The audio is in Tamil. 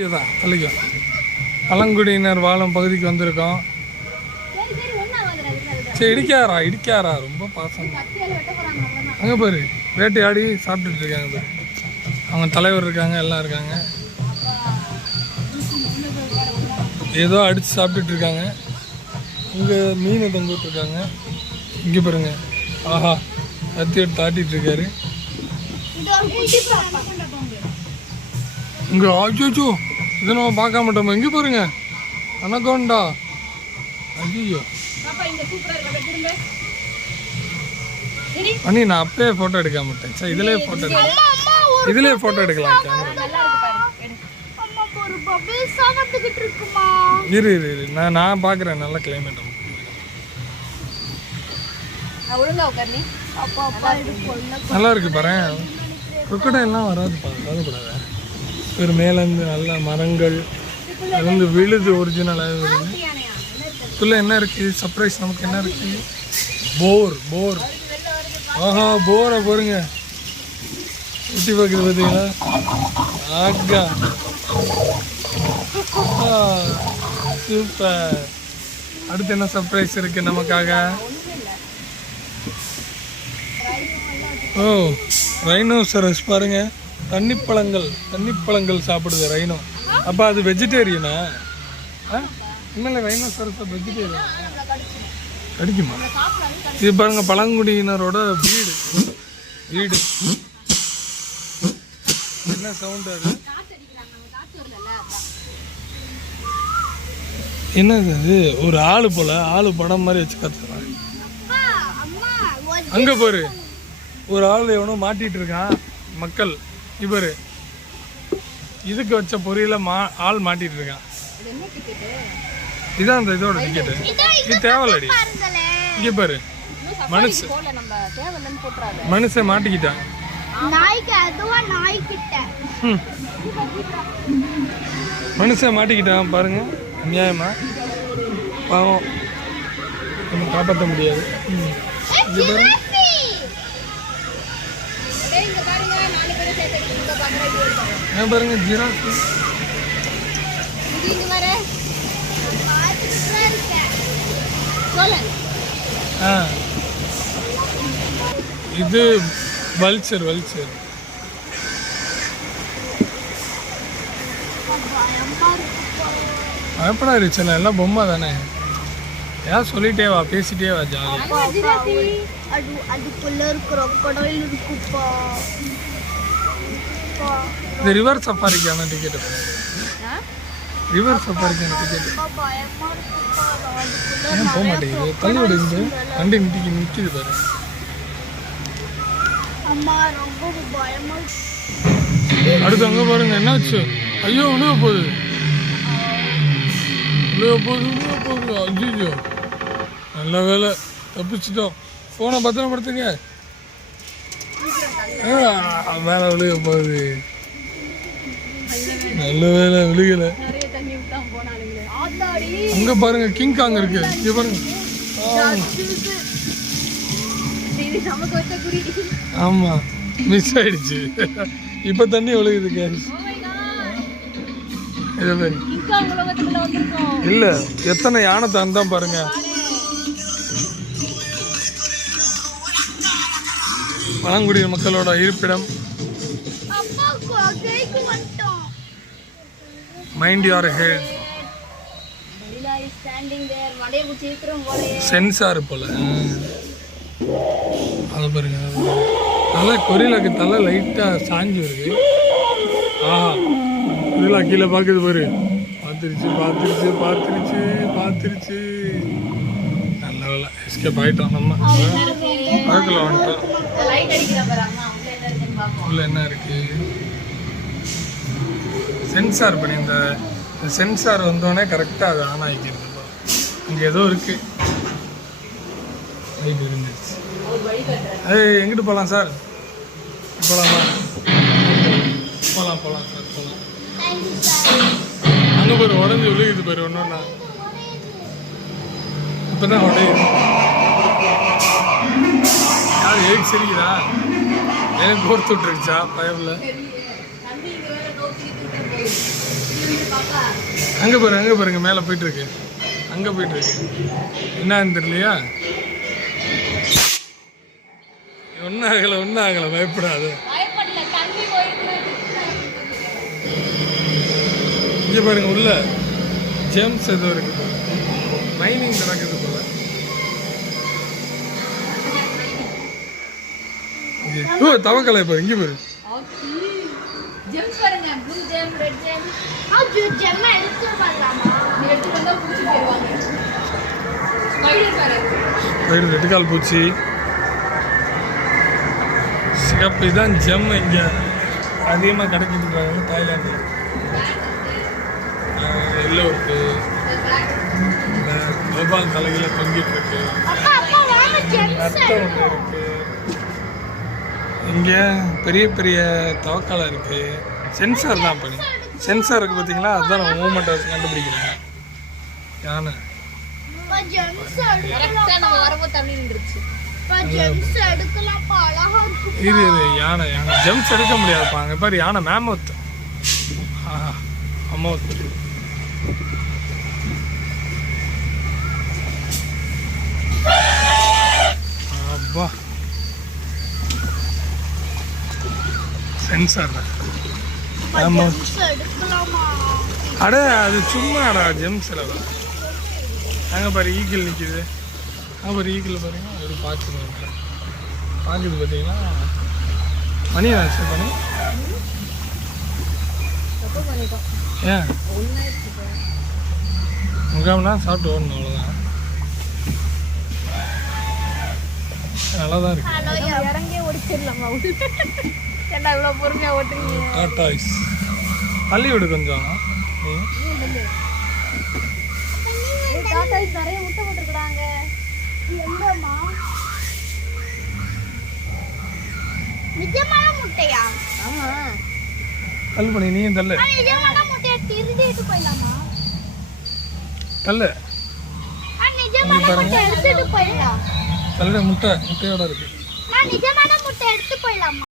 இதுதான் பள்ளிக்கும் பழங்குடியினர் வாழும் பகுதிக்கு வந்திருக்கோம். சரி இடிக்காரா ரொம்ப பாசம். அங்கே பாரு வேட்டையாடி சாப்பிட்டுட்டு இருக்காங்க பாரு. அவங்க தலைவர் இருக்காங்க, எல்லாம் இருக்காங்க. ஏதோ அடித்து சாப்பிட்டுட்டு இருக்காங்க. இங்கே மீன் தொங்கிட்டு இருக்காங்க. இங்கே பாருங்க, ஆஹா கத்தி எடுத்து தாட்டிட்டு இருக்காரு. இங்கே ஆச்சோ இதை நம்ம பார்க்க மாட்டோம். இங்கே பாருங்க அனகோண்டா. ஐயோ அண்ணி, நான் அப்பயே ஃபோட்டோ எடுக்க மாட்டேன். சார் இதுலேயே ஃபோட்டோ எடுக்கலாம். இரு நான் பார்க்குறேன். நல்ல கிளைமேட் நல்லா இருக்கு பாரு. குக்கடையெல்லாம் வரக்கூடாது. ஒரு மேலேருந்து நல்ல மரங்கள் அதுலேருந்து விழுது ஒரிஜினலாக விழுது. இதுக்குள்ளே என்ன இருக்குது சர்ப்ரைஸ்? நமக்கு என்ன இருக்குது? போர். ஆஹா போரை பாருங்க, சுற்றி பார்க்குது பார்த்தீங்களா? ஆகா சூப்பர். அடுத்து என்ன சர்ப்ரைஸ் இருக்குது நமக்காக? ஓ ரைனோசரஸ் பாருங்க, தண்ணிப்பழங்கள் சாப்பிடுது ரைனோ. அப்போ அது வெஜிடேரியனா? உண்மையில ரைனோசரஸ் வெஜிடேரியன் கடிக்குமா? இது பாருங்க பழங்குடியினரோட வீடு. என்ன சவுண்ட் அது? என்னது அது? ஒரு ஆளு போல, ஆளு படம் மாதிரி வச்சு கத்துறாங்க. அங்க பாரு, ஒரு ஆள் எவனோ மாட்டிட்டு இருக்கான். மக்கள் இவரு இதுக்கு வச்ச பொரியல ஆள் மாட்டிட்டு இருக்கான். இதான் அந்த இதோட டிக்கெட்டு. இது தேவையில்லடி. இங்க பாரு, மனுஷன் மாட்டிக்கிட்டான். மனுஷன் மாட்டிக்கிட்டான் பாருங்க. அநியாயமா பாவம், நம்ம காப்பாற்ற முடியாது. இது பாருங்க, பாருங்க ஜிராஃபு. இது வல்ச்சர். பயப்படா இருச்சல, எல்லாம் பொம்மை தானே. ஏன் சொல்லிட்டே வா, பேசிட்டே வா, ஜாலியா. இது ரிவர் சஃபாரிக்கான டிக்கெட். ஏன் போக மாட்டேங்குது? தள்ளி விடுது, வண்டி நிற்கிது பாரு. அடுத்து அங்கே பாருங்க என்னாச்சு? ஐயோ விழுக போகுது. ஐயோ நல்ல வேலை தப்பிச்சிட்டோம். ஃபோனை பத்திரப்படுத்துங்க. மேலே விழுக போகுது. நல்ல வேலை விழுகலை. அங்க பாருங்க கிங் காங் இருக்கு. இங்க பாருங்க. ஆமா மிஸ் ஆயிடுச்சு. இப்ப தண்ணி ஒழுகுது. இல்ல எத்தனை யானை தான் பாருங்க. பழங்குடியின மக்களோட இருப்பிடம். Mind your head. சென்சார் போல. அதை பாருங்க, தலை கொரிலாக்கு தலை லைட்டா சாஞ்சு இருக்கு. ஆஹா கொரிலா கீழே பார்க்குது பாரு. பார்த்துருச்சு. நல்ல வேலை எஸ்கேப் ஆயிட்டோம். நம்ம பார்க்கல வந்துட்டோம். உள்ள என்ன இருக்கு? சென்சார் பண்ணி, இந்த சென்சார் வந்தோடனே கரெக்டாக அது ஆன் ஆகிக்கிறது. இங்கே ஏதோ இருக்கு. லைட் இருந்துச்சு. அது எங்கிட்டு போகலாம் சார்? போகலாமா? போகலாம் சார், போகலாம். அங்கே பாரு உடஞ்சி விழுகுது பாரு. ஒன்றா இப்போ தான் உடையுது. யார் ஏக்கு சரிக்குதா? எனக்கு கோர்த்து விட்டுருச்சா பயவில்? அங்கே பாருங்க மேலே போயிட்டு இருக்கு. அங்கே போயிட்டு இருக்கு. என்னன்னு தெரியலையா? ஒன்றும் ஆகலை பயப்படாது. இங்கே பாருங்க உள்ள ஜேம்ஸ் ஏதோ இருக்கு. மைனிங் நடக்குது போல. ஓ தவக்கலை பாரு. இங்கே பாரு. ஜெம்ஸ் பாருங்க. Blue GeM, red GeM. GeM எடுத்து வரலாமா? நீ எடுத்து வந்தா பூச்சி போடுவாங்க. ஸ்பைடர் பாருங்க. ஸ்பைடர் ரெட் கால் பூச்சி. சிகப்பு இதான் ஜெம். இங்கே அதிகமாக கிடைக்கிட்டு இருக்காங்க தாய்லாண்டில். எல்லோ இருக்கு. கோபால் தலையில தொங்கிட்டு இருக்கு. ரத்தம் ஒன்று இருக்கு. இங்கே பெரிய பெரிய தவக்காலம் இருக்கு. சென்சார் தான் பண்ணி சென்சார் இருக்கு பார்த்தீங்களா? அதுதான் நம்ம மூவ்மெண்ட் வச்சு கண்டுபிடிக்கிறாங்க. யானை இது யானை ஜெம்ஸ் எடுக்க முடியாதுப்பா. அங்கே பாரு யானை மேமோத். அமோத். அப்பா சென்சார் தான். அட அது சும்மாடா ஜெம்ஸில். அங்கே பாரு ஈக்கிள் நிற்கிது. அங்கே பாரு ஈக்கிள் பாருங்க. அது பார்த்துருவாங்க பார்க்குது பார்த்தீங்களா? மணி ஆச்சு பண்ணி. ஏன் முகாம்னா சாப்பிட்டு ஓடணும் அவ்வளோதான். நல்லா தான் இருக்கு. இறங்கி ஓடிச்சிடலாமா? ஏன்டா இவ்வளோ பொறுமையாக ஓட்டுறீங்க? டாடாய்ஸ் தள்ளி விடு கொஞ்சம். டாடாய்ஸ் நிறைய முட்டை போட்டுருக்குறாங்க. எங்கம்மா? நிஜமான முட்டையா? ஆமா. தள்ளு பண்ணி நீயும் தள்ளு. நிஜமான முட்டையை திருடிட்டு போயிடலாமா? தள்ளு. நிஜமான முட்டை எடுத்துட்டு போயிடலாம். தள்ளுட முட்டையோட இருக்கு. நான் நிஜமான முட்டை எடுத்து போயிடலாமா?